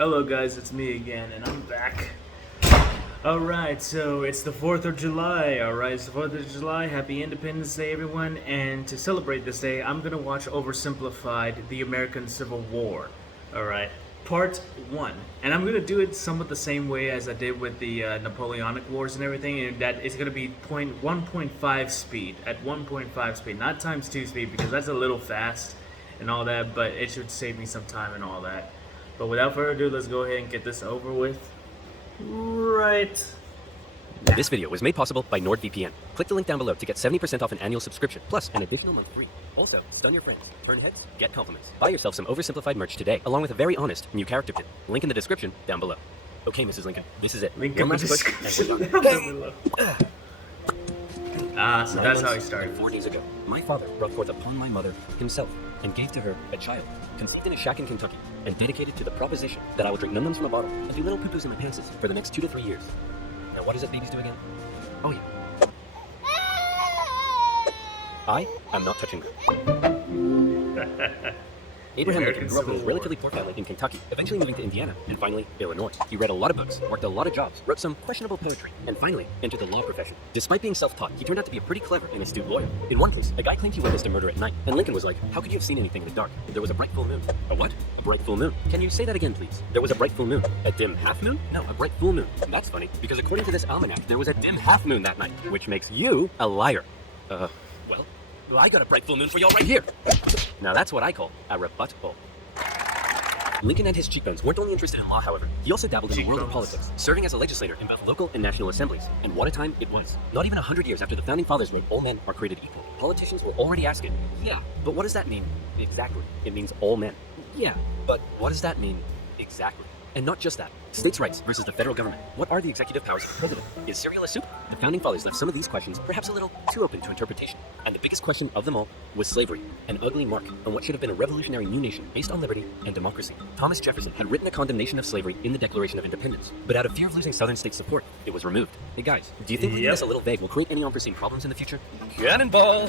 Hello guys, it's me again, and I'm back. Alright, so it's the 4th of July, alright, it's the 4th of July, happy Independence Day everyone, and to celebrate this day, I'm gonna watch Oversimplified, the American Civil War, alright, part 1. And I'm gonna do it somewhat the same way as I did with the Napoleonic Wars and everything, and that it's gonna be 1.5 speed, at 1.5 speed, not times 2 speed, because that's a little fast and all that, but it should save me some time and all that. But without further ado, let's go ahead and get this over with. Right. This video was made possible by NordVPN. Click the link down below to get 70% off an annual subscription, plus an additional month free. Also, stun your friends, turn heads, get compliments. Buy yourself some Oversimplified merch today, along with a very honest new character pin. Link in the description down below. Okay, Mrs. Lincoln, this is it. Link in the description down below. So that's how he started. 4 days ago, my father brought forth upon my mother himself and gave to her a child, conceived in a shack in Kentucky, and dedicated to the proposition that I will drink num-nums from a bottle and do little poo-poos in my pantses for the next 2 to 3 years. Now what does it babies do again? Oh yeah. I am not touching her. Abraham Lincoln grew up in a relatively poor family in Kentucky, eventually moving to Indiana, and finally, Illinois. He read a lot of books, worked a lot of jobs, wrote some questionable poetry, and finally, entered the law profession. Despite being self-taught, he turned out to be a pretty clever and astute lawyer. In one case, a guy claimed he witnessed a murder at night, and Lincoln was like, how could you have seen anything in the dark? There was a bright full moon. A what? A bright full moon. Can you say that again, please? There was a bright full moon. A dim half moon? No, a bright full moon. That's funny, because according to this almanac, there was a dim half moon that night, which makes you a liar. Well, I got a bright full moon for y'all right here. Now that's what I call a rebuttal. Lincoln and his cheekbones weren't only interested in law, however. He also dabbled in the world of politics, serving as a legislator in both local and national assemblies. And what a time it was. Not even 100 years after the Founding Fathers made all men are created equal, politicians were already asking, yeah, but what does that mean exactly? It means all men. Yeah, but what does that mean exactly? And not just that. States' rights versus the federal government. What are the executive powers of the president? Is cereal a soup? The Founding Fathers left some of these questions perhaps a little too open to interpretation. And the biggest question of them all was slavery, an ugly mark on what should have been a revolutionary new nation based on liberty and democracy. Thomas Jefferson had written a condemnation of slavery in the Declaration of Independence, but out of fear of losing Southern states' support, it was removed. Hey guys, do you think leaving this a little vague will create any unforeseen problems in the future? Cannonball!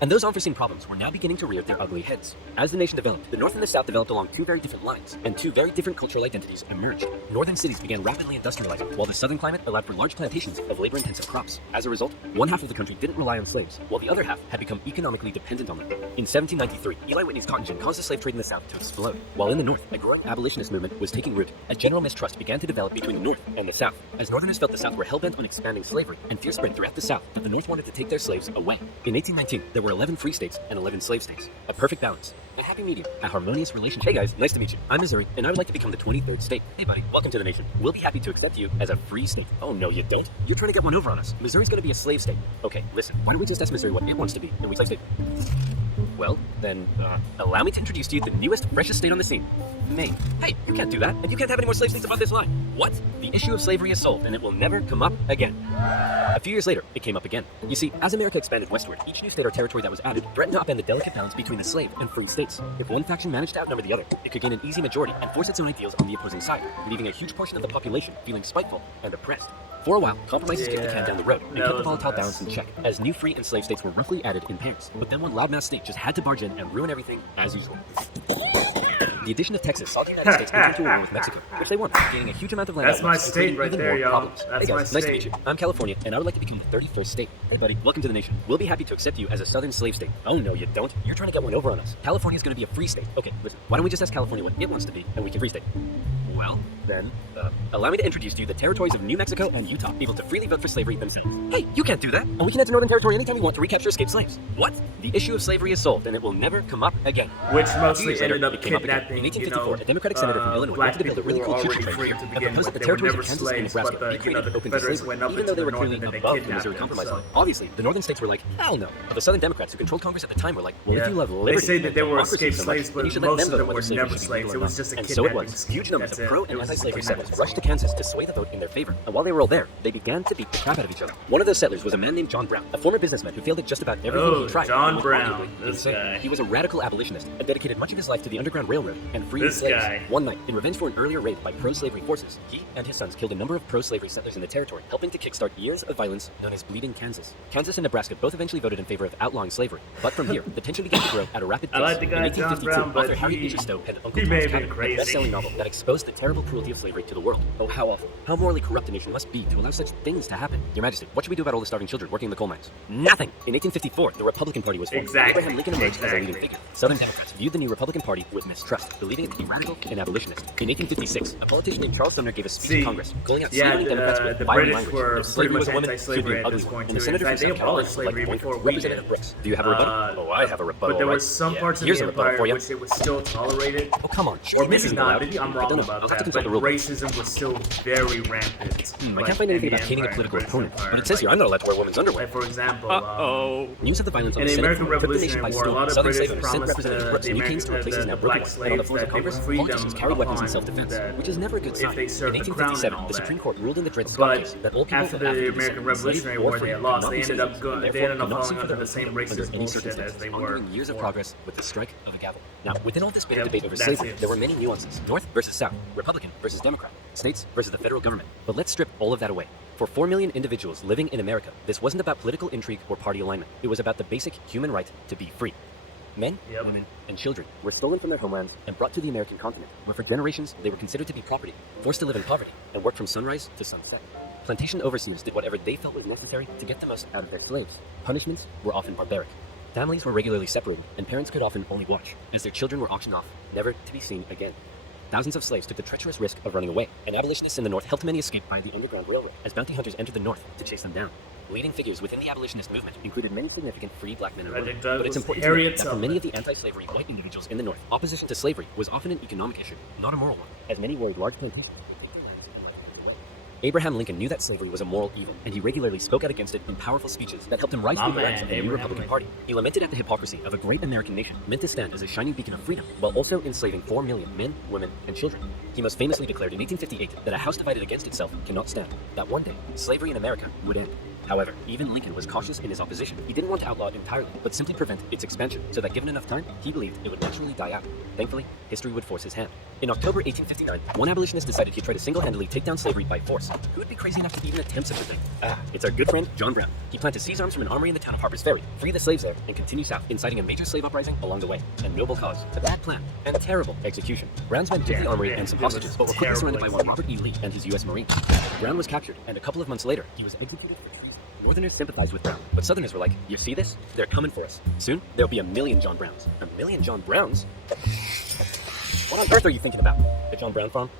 And those unforeseen problems were now beginning to rear their ugly heads. As the nation developed, the North and the South developed along 2 very different lines, and 2 very different cultural identities emerged. Northern cities began rapidly industrializing, while the southern climate allowed for large plantations of labor-intensive crops. As a result, one half of the country didn't rely on slaves, while the other half had become economically dependent on them. In 1793, Eli Whitney's cotton gin caused the slave trade in the South to explode, while in the North, a growing abolitionist movement was taking root. A general mistrust began to develop between the North and the South, as Northerners felt the South were hell-bent on expanding slavery, and fear spread throughout the South that the North wanted to take their slaves away. In 1819, there were 11 free states and 11 slave states. A perfect balance. A happy medium. A harmonious relationship. Hey guys, nice to meet you. I'm Missouri, and I would like to become the 23rd state. Hey buddy, welcome to the nation. We'll be happy to accept you as a free state. Oh no, you don't? You're trying to get one over on us. Missouri's gonna be a slave state. Okay, listen, why don't we just ask Missouri what it wants to be, and we slave state? Well, then, allow me to introduce to you the newest, freshest state on the scene. Maine. Hey, you can't do that, and you can't have any more slave states above this line. What? The issue of slavery is solved, and it will never come up again. A few years later, it came up again. You see, as America expanded westward, each new state or territory that was added threatened to upend the delicate balance between the slave and free states. If one faction managed to outnumber the other, it could gain an easy majority and force its own ideals on the opposing side, leaving a huge portion of the population feeling spiteful and oppressed. For a while, compromises kicked the can down the road and kept the volatile balance in check, as new free and slave states were roughly added in pairs. But then one loudmouth state just had to barge in and ruin everything as usual. The addition of Texas saw the United States enter into a war with Mexico, which they won, gaining a huge amount of land. That's my state right there, y'all. Hey guys, nice to meet you. I'm California, and I would like to become the 31st state. Hey buddy, welcome to the nation. We'll be happy to accept you as a southern slave state. Oh no, you don't. You're trying to get one over on us. California's gonna be a free state. Okay, listen, why don't we just ask California what it wants to be, and we can free state? Well, then, allow me to introduce to you the territories of New Mexico and Utah, able to freely vote for slavery themselves. Hey, you can't do that! And we can enter Northern Territory anytime we want to recapture escaped slaves. What? The issue of slavery is solved, and it will never come up again. Which mostly Later, ended up it came up again. kidnapping, In 1854, a Democratic senator from Illinois black wanted to build a really people cool were choo-choo already train free to and begin proposed with. that the They were territories never of Kansas and slaves, Nebraska but be created the open to Confederates slavery, went up even into though they the were north clearly and then they above the kidnapped Missouri them, Compromise so. line. Obviously, the northern states were like, hell no. The southern Democrats who controlled Congress at the time were like, well, if you love They liberty say that and they were democracy escaped so much, slaves, then but you should let most them of vote them whether were slavery never should be slaves. legal It or was not. just a And so it kidnapping was. scheme. Huge numbers That's of pro and anti-slavery settlers rushed to Kansas to sway the vote in their favor. And while they were all there, they began to beat the crap out of each other. One of those settlers was a man named John Brown, a former businessman who failed at just about everything he tried. John Brown, this insane. guy. He was a radical abolitionist and dedicated much of his life to the Underground Railroad and freeing This slaves. guy. One night, in revenge for an earlier raid by pro-slavery forces, he and his sons killed a number of pro-slavery settlers in the territory, helping to kickstart years of violence known as Bleeding Kansas. Kansas and Nebraska both eventually voted in favor of outlawing slavery, but from here, the tension began to grow at a rapid pace. I like the guy in 1852, John Brown, but author Harry he- Beecher Stowe penned Uncle he Tom's may have been Cabin, a crazy. best-selling novel that exposed the terrible cruelty of slavery to the world. Oh, how awful. How morally corrupt a nation must be to allow such things to happen. Your Majesty, what should we do about all the starving children working in the coal mines? Nothing! In 1854, the Republican Party was formed. Exactly. Abraham Lincoln emerged as a leading Exactly. figure. Southern Democrats viewed the new Republican Party with mistrust, believing it to be radical and abolitionist. In 1856, a politician named Charles Sumner gave a speech See, in Congress, calling out yeah, slavery Democrats with the violent British language. were If slavery pretty was a much woman, she'd be anti-slavery an at this ugly point, one. And too. the senator In from fact, they South Carolina abolished was like, slavery point, before we Representative did. Brooks, do you have a rebuttal? I have a rebuttal. But there right? was some Yeah. parts of Here's the a rebuttal empire for you. which it was still tolerated. Oh, come on. Or maybe Isn't not, allowed. maybe I'm I wrong don't know. about I'll have to that, consult but the rules. racism was still very rampant. I can't find anything about hating a political opponent, but it says here I'm not allowed to wear women's underwear. Like, for example, News of the violence on in the the Senate American floor took the Revolutionary nation by War, a storm. lot of Southern British slave owners sent promised Representative Brooks the new kings to replace his now the broken black line. And on the slaves floors of that they Congress, would free politicians them carried weapons in upon self-defense, that which is never a good if sign. they In served the crown and 1857, all the that. Supreme Court ruled in the Dred Scott But case that all people after of the African American descent, Revolutionary enslaved or War, free, they could lost. not They be ended citizens, up going. and They therefore ended up could not sue falling for under their the same own freedom racist under any bullshit as circumstances, they were. honoring years of progress with the strike of a gavel. Now, within all this bitter Yep, debate over that's slavery, it. there were many nuances: North versus South, Republican versus Democrat, states versus the federal government. But let's strip all of that away. For 4 million individuals living in America, this wasn't about political intrigue or party alignment. It was about the basic human right to be free. Men, Yep. women, and children were stolen from their homelands and brought to the American continent, where for generations they were considered to be property, forced to live in poverty, and work from sunrise to sunset. Plantation overseers did whatever they felt was necessary to get the most out of their slaves. Punishments were often barbaric. Families were regularly separated, and parents could often only watch, as their children were auctioned off, never to be seen again. Thousands of slaves took the treacherous risk of running away, and abolitionists in the North helped many escape by the Underground Railroad, as bounty hunters entered the North to chase them down. Leading figures within the abolitionist movement included many significant free black men and women, Frederick but Douglass, it's important to Harriet note that for Tubman. many of the anti-slavery white individuals in the North, opposition to slavery was often an economic issue, not a moral one, as many worried large plantations would take their lands and rights away. Abraham Lincoln knew that slavery was a moral evil, and he regularly spoke out against it in powerful speeches that helped him rise My through the ranks man, of the new Abraham Republican Lincoln. Party. He lamented at the hypocrisy of a great American nation meant to stand as a shining beacon of freedom, while also enslaving 4 million men, women, and children. He most famously declared in 1858 that a house divided against itself cannot stand, that one day slavery in America would end. However, even Lincoln was cautious in his opposition. He didn't want to outlaw it entirely, but simply prevent its expansion, so that given enough time, he believed it would naturally die out. Thankfully, history would force his hand. In October 1859, one abolitionist decided he'd try to single-handedly take down slavery by force. Who would be crazy enough to even attempt such a thing? It's our good friend, John Brown. He planned to seize arms from an armory in the town of Harper's Ferry, free the slaves there, and continue south, inciting a major slave uprising along the way. A noble cause, a bad plan, and terrible execution. Brown's men took the armory and some hostages, but were quickly surrounded by one Robert E. Lee and his U.S. Marines. Brown was captured, and a couple of months later, he was executed for treason. Northerners sympathized with Brown, but Southerners were like, you see this? They're coming for us. Soon, there'll be 1 million John Browns. 1 million John Browns? What on earth are you thinking about? The John Brown farm?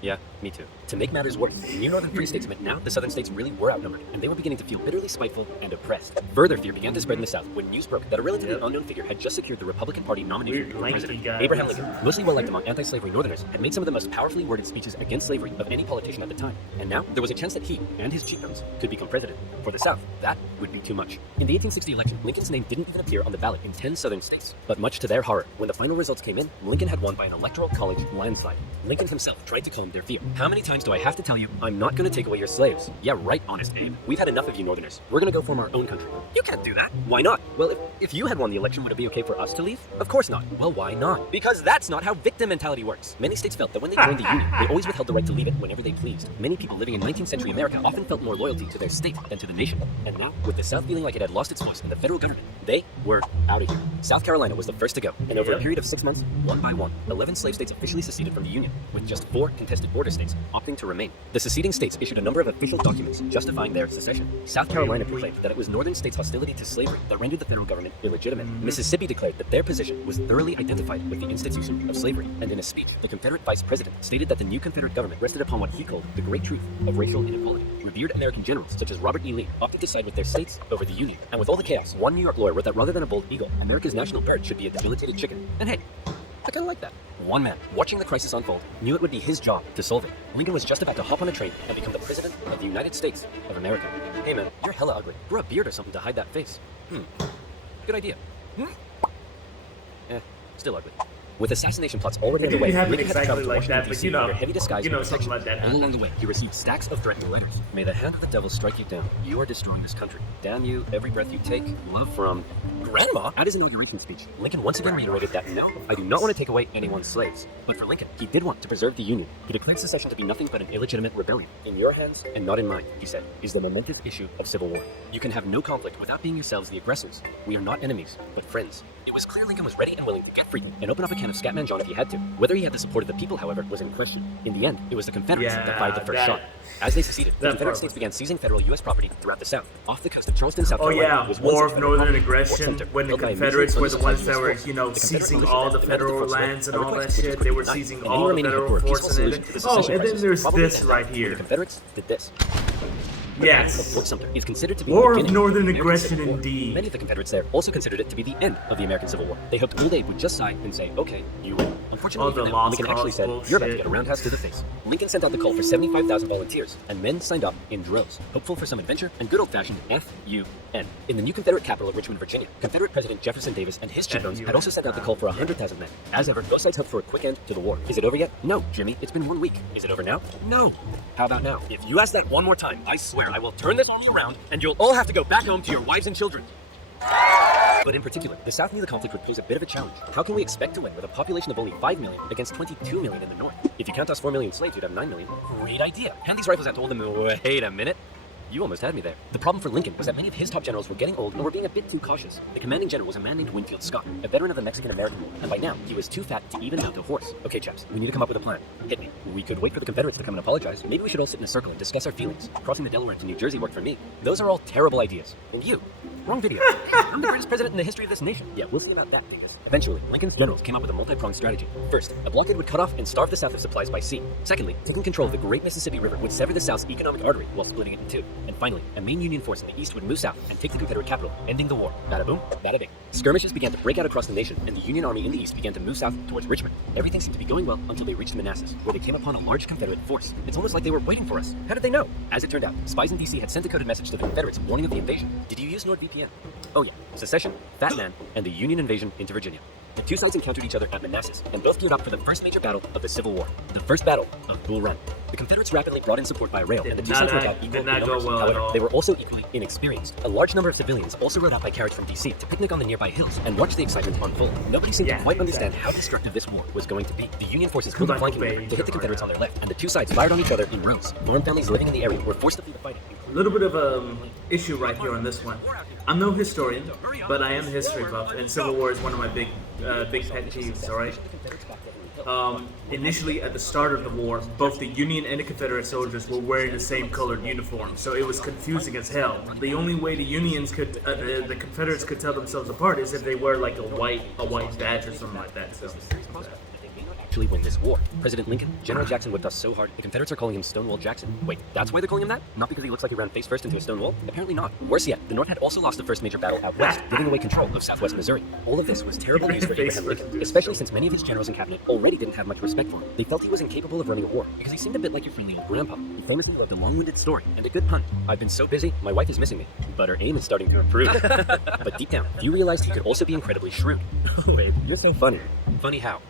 Yeah, me too. To make matters worse, the new northern free states meant now the southern states really were outnumbered, and they were beginning to feel bitterly spiteful and oppressed. Further fear began to spread in the South when news broke that a relatively unknown figure had just secured the Republican Party nomination Weird for lanky president. guy. Abraham Lincoln, mostly well-liked among anti-slavery Northerners, had made some of the most powerfully worded speeches against slavery of any politician at the time, and now there was a chance that he and his cheekbones could become president. For the South, that would be too much. In the 1860 election, Lincoln's name didn't even appear on the ballot in 10 southern states, but much to their horror, when the final results came in, Lincoln had won by an electoral college landslide. Lincoln himself tried to calm their fear. How many times do I have to tell you, I'm not going to take away your slaves? Yeah, right, Honest Abe. We've had enough of you Northerners. We're going to go form our own country. You can't do that. Why not? Well, if you had won the election, would it be okay for us to leave? Of course not. Well, why not? Because that's not how victim mentality works. Many states felt that when they joined the Union, they always withheld the right to leave it whenever they pleased. Many people living in 19th century America often felt more loyalty to their state than to the nation. And now, with the South feeling like it had lost its voice in the federal government, they were out of here. South Carolina was the first to go, and over a period of 6 months, one by one, 11 slave states officially seceded from the Union, with just 4 contested border states opting to remain. The seceding states issued a number of official documents justifying their secession. South Carolina proclaimed that it was northern states' hostility to slavery that rendered the federal government illegitimate. Mississippi declared that their position was thoroughly identified with the institution of slavery, and in a speech, the Confederate vice president stated that the new Confederate government rested upon what he called the great truth of racial inequality. Revered American generals such as Robert E. Lee opted to side with their states over the Union. And with all the chaos, one New York lawyer wrote that rather than a bald eagle, America's national bird should be a debilitated chicken. And hey, I kinda like that. One man, watching the crisis unfold, knew it would be his job to solve it. Lincoln was just about to hop on a train and become the President of the United States of America. Hey man, you're hella ugly. Grow a beard or something to hide that face. Good idea. Still ugly. With assassination plots already It didn't underway, happen Lincoln had to travel exactly to like Washington, that, but D.C. you know, under heavy disguise and something protection. like that All happened. along the way, he received stacks of threatening letters. May the hand of the devil strike you down. You are destroying this country. Damn you, every breath you take. Love from Grandma. At his inauguration speech, Lincoln once again reiterated that no, I do not want to take away anyone's slaves. But for Lincoln, he did want to preserve the Union. He declared secession to be nothing but an illegitimate rebellion. In your hands, and not in mine, he said, is the momentous issue of civil war. You can have no conflict without being yourselves the aggressors. We are not enemies, but friends. It was clear Lincoln was ready and willing to get freedom and open up a can of Scatman John if he had to. Whether he had the support of the people, however, was in question. In the end, it was the Confederates that fired the first shot. As they seceded, the Confederate states began seizing federal U.S. property throughout the South. Off the coast of Charleston, South Carolina, was War of one Northern Aggression, when the Confederates were the ones that were, seizing all the federal lands and all that shit. They were seizing all the federal forts and everything. Oh, and then there's this right here. The Confederates did this. Yes. Fort Sumter is considered to be War the of beginning Northern the American Aggression, Civil War. indeed. Many of the Confederates there also considered it to be the end of the American Civil War. They hoped old Abe would just sigh and say, okay, you win. Unfortunately for them, Lincoln actually said, you're about to get a roundhouse to the face. Lincoln sent out the call for 75,000 volunteers, and men signed up in droves, hopeful for some adventure and good old-fashioned F-U-N. In the new Confederate capital of Richmond, Virginia, Confederate President Jefferson Davis and his chieftains had also sent out the call for 100,000 men. As ever, both sides hoped for a quick end to the war. Is it over yet? No, Jimmy, it's been 1 week. Is it over now? No. How about now? If you ask that one more time, I swear I will turn this on you around, and you'll all have to go back home to your wives and children. But in particular, the South knew the conflict would pose a bit of a challenge. How can we expect to win with a population of only 5 million against 22 million in the North? If you count us 4 million slaves, you'd have 9 million. Great idea. Hand these rifles out to all them. Wait a minute. You almost had me there. The problem for Lincoln was that many of his top generals were getting old and were being a bit too cautious. The commanding general was a man named Winfield Scott, a veteran of the Mexican-American War, and by now, he was too fat to even mount a horse. Okay, chaps, we need to come up with a plan. Hit me. We could wait for the Confederates to come and apologize. Maybe we should all sit in a circle and discuss our feelings. Crossing the Delaware to New Jersey worked for me. Those are all terrible ideas. And you? Wrong video. I'm the greatest president in the history of this nation. Yeah, we'll see about that, dingus. Eventually, Lincoln's generals came up with a multi-pronged strategy. First, a blockade would cut off and starve the South of supplies by sea. Secondly, taking control of the great Mississippi River would sever the South's economic artery while splitting it in two. And finally, a main Union force in the east would move south and take the Confederate capital, ending the war. Bada boom, bada bing. Skirmishes began to break out across the nation, and the Union army in the east began to move south towards Richmond. Everything seemed to be going well until they reached Manassas, where they came upon a large Confederate force. It's almost like they were waiting for us. How did they know? As it turned out, spies in D.C. had sent a coded message to the Confederates warning of the invasion. Did you use NordVPN? Oh yeah, secession, Fat Man, and the Union invasion into Virginia. The two sides encountered each other at Manassas, and both geared up for the first major battle of the Civil War, the First Battle of Bull Run. The Confederates rapidly brought in support by rail, and the two sides were about equal in numbers. However, they were also equally inexperienced. A large number of civilians also rode out by carriage from D.C. to picnic on the nearby hills and watch the excitement unfold. Nobody seemed to quite understand how destructive this war was going to be. The Union forces pulled a flanking maneuver to hit the Confederates on their left, and the two sides fired on each other in rows. Foreign families living in the area were forced to flee the fighting. A little bit of a issue right here on this one. I'm no historian, but I am a history buff, and Civil War is one of my big pet peeves, alright? Initially, at the start of the war, both the Union and the Confederate soldiers were wearing the same colored uniform, so it was confusing as hell. The only way the Confederates could tell themselves apart is if they wear like a white badge or something like that. So. Actually win this war. President Lincoln, General Jackson whipped us so hard, the Confederates are calling him Stonewall Jackson. Wait, that's why they're calling him that? Not because he looks like he ran face first into a stone wall? Apparently not. Worse yet, the North had also lost the first major battle out west, giving away control of southwest Missouri. All of this was terrible news for Abraham Lincoln, especially since many of his generals and cabinet already didn't have much respect for him. They felt he was incapable of running a war, because he seemed a bit like your friendly old grandpa, who famously wrote the long-winded story and a good pun. I've been so busy, my wife is missing me, but her aim is starting to improve. But deep down, you realized he could also be incredibly shrewd. Wait, you're so funny. Funny how?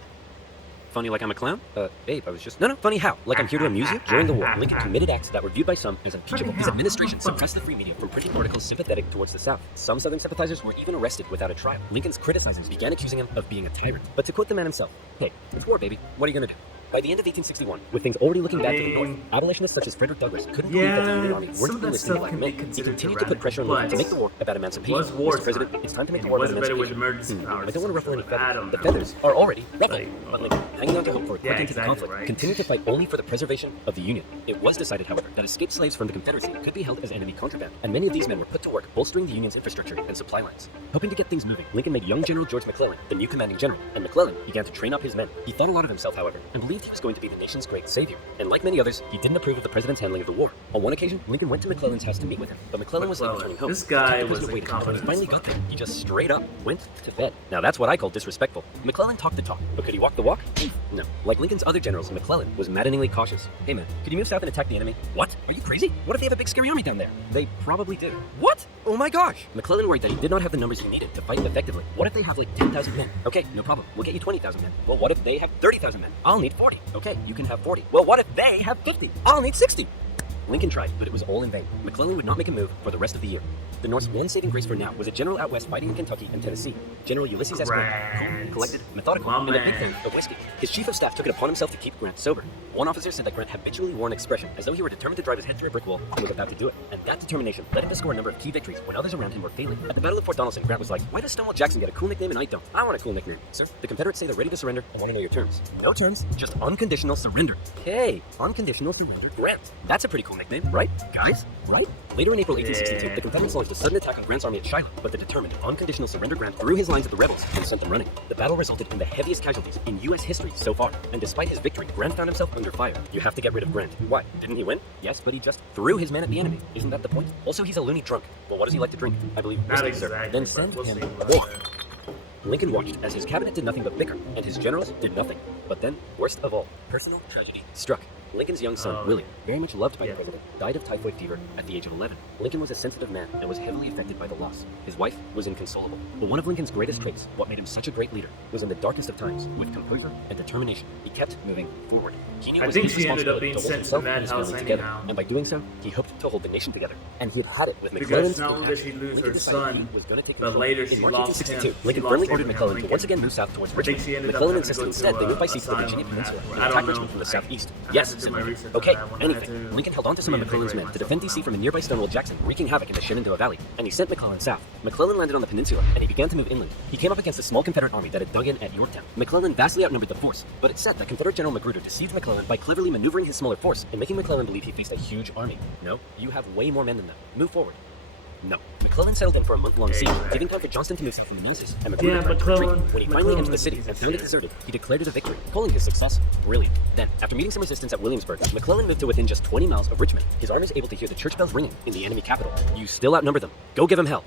Funny like I'm a clown? Abe, I was just... No, funny how? Like I'm here to amuse you? During the war, Lincoln committed acts that were viewed by some as impeachable. His administration suppressed the free media from printing articles sympathetic towards the South. Some Southern sympathizers were even arrested without a trial. Lincoln's criticizers began accusing him of being a tyrant. But to quote the man himself, hey, it's war, baby. What are you gonna do? By the end of 1861, with things already looking bad to the North, abolitionists such as Frederick Douglass couldn't believe that the Union Army weren't enlisting black men. He continued to put pressure on Lincoln to make the war about emancipation. Mr. President, it's time to make the war about emancipation. I don't want to ruffle any feathers. The feathers are already ruffled. But Lincoln, hanging on to hope for a quick end to the conflict, continued to fight only for the preservation of the Union. It was decided, however, that escaped slaves from the Confederacy could be held as enemy contraband, and many of these men were put to work bolstering the Union's infrastructure and supply lines. Hoping to get things moving, Lincoln made young General George McClellan the new commanding general, and McClellan began to train up his men. He thought a lot of himself, however, and believed believed he was going to be the nation's great savior, and like many others, he didn't approve of the president's handling of the war. On one occasion, Lincoln went to McClellan's house to meet with him, but McClellan was late returning home. This guy He was waiting. When he incompetent. finally got there, he just straight up went to bed. Now that's what I call disrespectful. McClellan talked the talk, but could he walk the walk? No. Like Lincoln's other generals, McClellan was maddeningly cautious. Hey man, could you move south and attack the enemy? What? Are you crazy? What if they have a big scary army down there? They probably do. What? Oh my gosh! McClellan worried that he did not have the numbers he needed to fight effectively. What if they have like 10,000 men? Okay, no problem. We'll get you 20,000 men. Well, what if they have 30,000 men? I'll need 40. Okay, you can have 40. Well, what if they have 50? I'll need 60. Lincoln tried, but it was all in vain. McClellan would not make a move for the rest of the year. The North's one saving grace for now was a general out west fighting in Kentucky and Tennessee. General Ulysses S. Grant, cool, collected, methodical, and a big fan of whiskey. His chief of staff took it upon himself to keep Grant sober. One officer said that Grant habitually wore an expression as though he were determined to drive his head through a brick wall and was about to do it. And that determination led him to score a number of key victories when others around him were failing. At the Battle of Fort Donelson, Grant was like, why does Stonewall Jackson get a cool nickname and I don't? I want a cool nickname. Sir, the Confederates say they're ready to surrender and want to know your terms. No terms, just unconditional surrender. Hey, unconditional surrender Grant. That's a pretty cool nickname, right? Guys, right? Later in April 1862, the Confederates launched a sudden attack on Grant's army at Shiloh, but the determined, unconditional surrender Grant threw his lines at the rebels and sent them running. The battle resulted in the heaviest casualties in U.S. history so far, and despite his victory, Grant found himself under fire. You have to get rid of Grant. Why? Didn't he win? Yes, but he just threw his men at the enemy. Isn't that the point? Also, he's a loony drunk. Well, what does he like to drink? I believe whiskey, sir. Then send him war. Lincoln watched as his cabinet did nothing but bicker, and his generals did nothing. But then, worst of all, personal tragedy struck. Lincoln's young son, William, very much loved by the president, died of typhoid fever at the age of 11. Lincoln was a sensitive man and was heavily affected by the loss. His wife was inconsolable. But one of Lincoln's greatest traits, what made him such a great leader, was in the darkest of times, with composure and determination, he kept moving forward. He knew I think she ended up being sent to the madhouse anyhow. And by doing so, he hoped to hold the nation together. And he had it with Because McClellan's not only did she lose her son, but but later she March lost 1862, him. Lincoln firmly ordered McClellan to once again move south towards Richmond. she ended up McClellan having to insisted go instead to, they move by sea to the asylum Virginia and Peninsula that. and I attack don't Richmond know. from the southeast. I Yes, had to do said my Lincoln. research on Okay, that one. I had anything. to Lincoln held on to some of McClellan's men to defend D.C. from a nearby Stonewall Jackson wreaking havoc in the Shenandoah Valley, and he sent McClellan south. McClellan landed on the peninsula, and he began to move inland. He came up against a small Confederate army that had dug in at Yorktown. McClellan vastly outnumbered the force, but it's said that Confederate General Magruder deceived McClellan by cleverly maneuvering his smaller force and making McClellan believe he faced a huge army. No, you have way more men than them. Move forward. No. McClellan settled in for a month-long siege, giving time for Johnston to move south from the Manassas, and Magruder to retreat. When he finally entered the city and found it deserted, he declared it a victory, calling his success brilliant. Then, after meeting some resistance at Williamsburg, McClellan moved to within just 20 miles of Richmond. His army was able to hear the church bells ringing in the enemy capital. You still outnumber them. Go give them hell.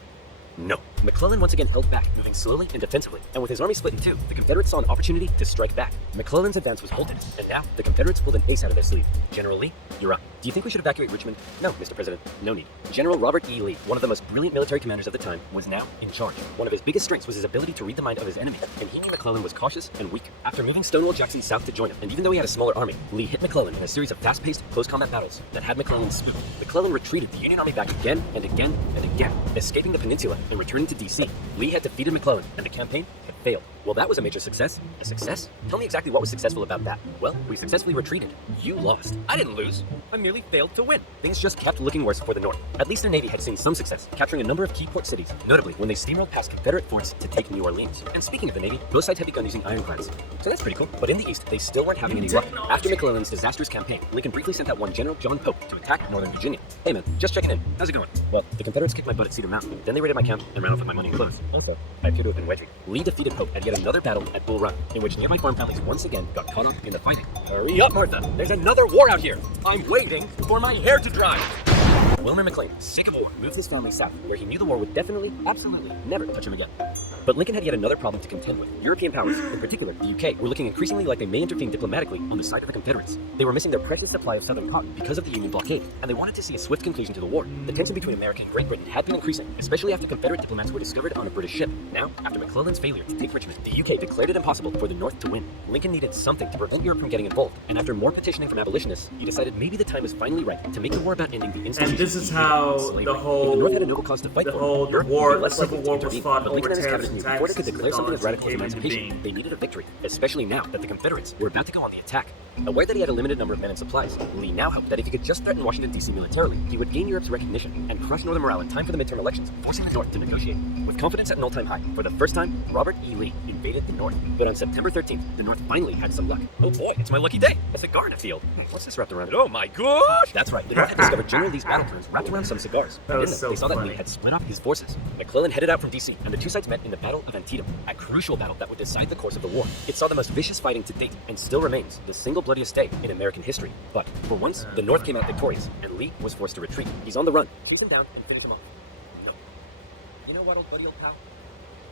No. McClellan once again held back, moving slowly and defensively, and with his army split in two, the Confederates saw an opportunity to strike back. McClellan's advance was halted, and now the Confederates pulled an ace out of their sleeve. General Lee, you're up. Do you think we should evacuate Richmond? No, Mr. President, no need. General Robert E. Lee, one of the most brilliant military commanders of the time, was now in charge. One of his biggest strengths was his ability to read the mind of his enemy, and he knew McClellan was cautious and weak. After moving Stonewall Jackson south to join him, and even though he had a smaller army, Lee hit McClellan in a series of fast-paced, close-combat battles that had McClellan spooked. McClellan retreated the Union Army back again and again and again, escaping the peninsula and returning to D.C. Lee had defeated McClellan, and the campaign had failed. Well, that was a major success. A success? Tell me exactly what was successful about that. Well, we successfully retreated. You lost. I didn't lose. I merely failed to win. Things just kept looking worse for the North. At least the Navy had seen some success, capturing a number of key port cities, notably when they steamrolled past Confederate forts to take New Orleans. And speaking of the Navy, both sides had begun using ironclads. So that's pretty cool. But in the East, they still weren't having any luck. After McClellan's disastrous campaign, Lincoln briefly sent out one General John Pope to attack Northern Virginia. Hey man, just checking in. How's it going? Well, the Confederates kicked my butt at Cedar Mountain. Then they raided my camp and ran off with my money and clothes. Okay. I appear to have been wedged. Lee defeated Pope at yet another battle at Bull Run, in which nearby farm families once again got caught up in the fighting. Hurry up, Martha! There's another war out here! I'm waiting for my hair to dry! Wilmer McLean, sick of war, moved his family south, where he knew the war would definitely, absolutely, never touch him again. But Lincoln had yet another problem to contend with. European powers, in particular the UK, were looking increasingly like they may intervene diplomatically on the side of the Confederates. They were missing their precious supply of southern cotton because of the Union blockade, and they wanted to see a swift conclusion to the war. The tension between America and Great Britain had been increasing, especially after Confederate diplomats were discovered on a British ship. Now, after McClellan's failure to take Richmond, the UK declared it impossible for the North to win. Lincoln needed something to prevent Europe from getting involved, and after more petitioning from abolitionists, he decided maybe the time was finally right to make the war about ending the institution. And this is how the whole North had a noble cause to fight the for. whole Europe war, would be the less likely Civil to War was intervene, fought but over Lincoln and his tariffs cabinet and knew before they could taxes declare something as radical as came into emancipation, being. they needed a victory, especially now that the Confederates were about to go on the attack. Aware that he had a limited number of men and supplies, Lee now hoped that if he could just threaten Washington, D.C. militarily, he would gain Europe's recognition and crush Northern morale in time for the midterm elections, forcing the North to negotiate. With confidence at an all-time high. For the first time, Robert E. Lee invaded the North. But on September 13th, the North finally had some luck. Oh boy, it's my lucky day. A cigar in a field. What's this wrapped around it? Oh my gosh! That's right, the North had discovered General Lee's battle plans wrapped around some cigars. That was so They saw that funny. Lee had split up his forces. McClellan headed out from D.C., and the two sides met in the Battle of Antietam, a crucial battle that would decide the course of the war. It saw the most vicious fighting to date, and still remains the single bloodiest day in American history. But for once, the North came out victorious, and Lee was forced to retreat. He's on the run. Chase him down and finish him off. No. You know what, old buddy, old pal?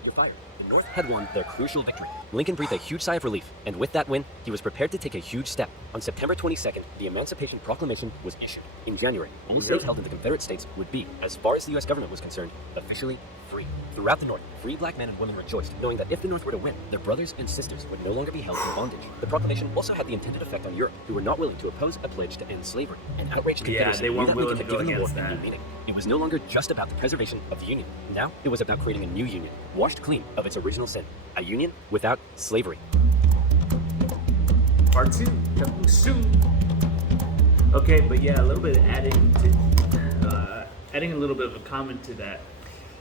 You're fired. The North had won their crucial victory. Lincoln breathed a huge sigh of relief, and with that win, he was prepared to take a huge step. On September 22nd, the Emancipation Proclamation was issued. In January, all slaves held in the Confederate States would be, as far as the U.S. government was concerned, officially free. Throughout the North, free black men and women rejoiced, knowing that if the North were to win, their brothers and sisters would no longer be held in bondage. The proclamation also had the intended effect on Europe, who were not willing to oppose a pledge to end slavery. An outraged Confederacy they knew weren't that willing Lincoln to had go given the war against a new that. meaning. It was no longer just about the preservation of the Union. Now, it was about creating a new Union, washed clean of its original sin. A Union without slavery. Part 2 coming soon. Okay, but yeah, a little bit adding a little bit of a comment to that.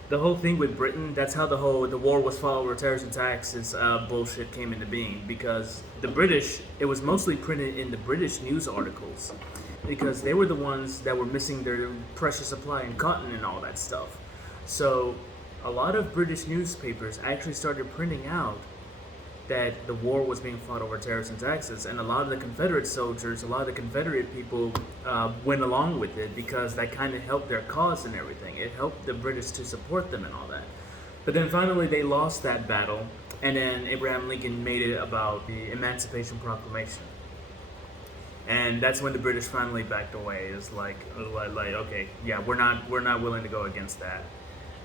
The whole thing with Britain, that's how the war was fought over tariffs and taxes bullshit came into being, because the British, it was mostly printed in the British news articles, because they were the ones that were missing their precious supply in cotton and all that stuff. So a lot of British newspapers actually started printing out that the war was being fought over tariffs and taxes, and a lot of the Confederate soldiers, a lot of the Confederate people went along with it because that kind of helped their cause and everything. It helped the British to support them and all that. But then finally they lost that battle, and then Abraham Lincoln made it about the Emancipation Proclamation. And that's when the British finally backed away. It's like okay, yeah, we're not willing to go against that.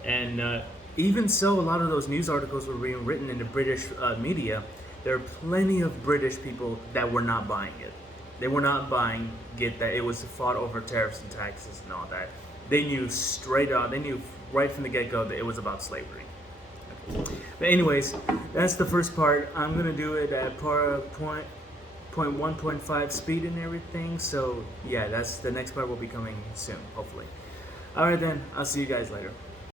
And even so, a lot of those news articles were being written in the British media. There are plenty of British people that were not buying it. They were not buying it that it was fought over tariffs and taxes and all that. They knew straight up, they knew right from the get-go that it was about slavery. But anyways, that's the first part. I'm going to do it at point 1.5 speed and everything. So yeah, that's the next part will be coming soon, hopefully. Alright then, I'll see you guys later.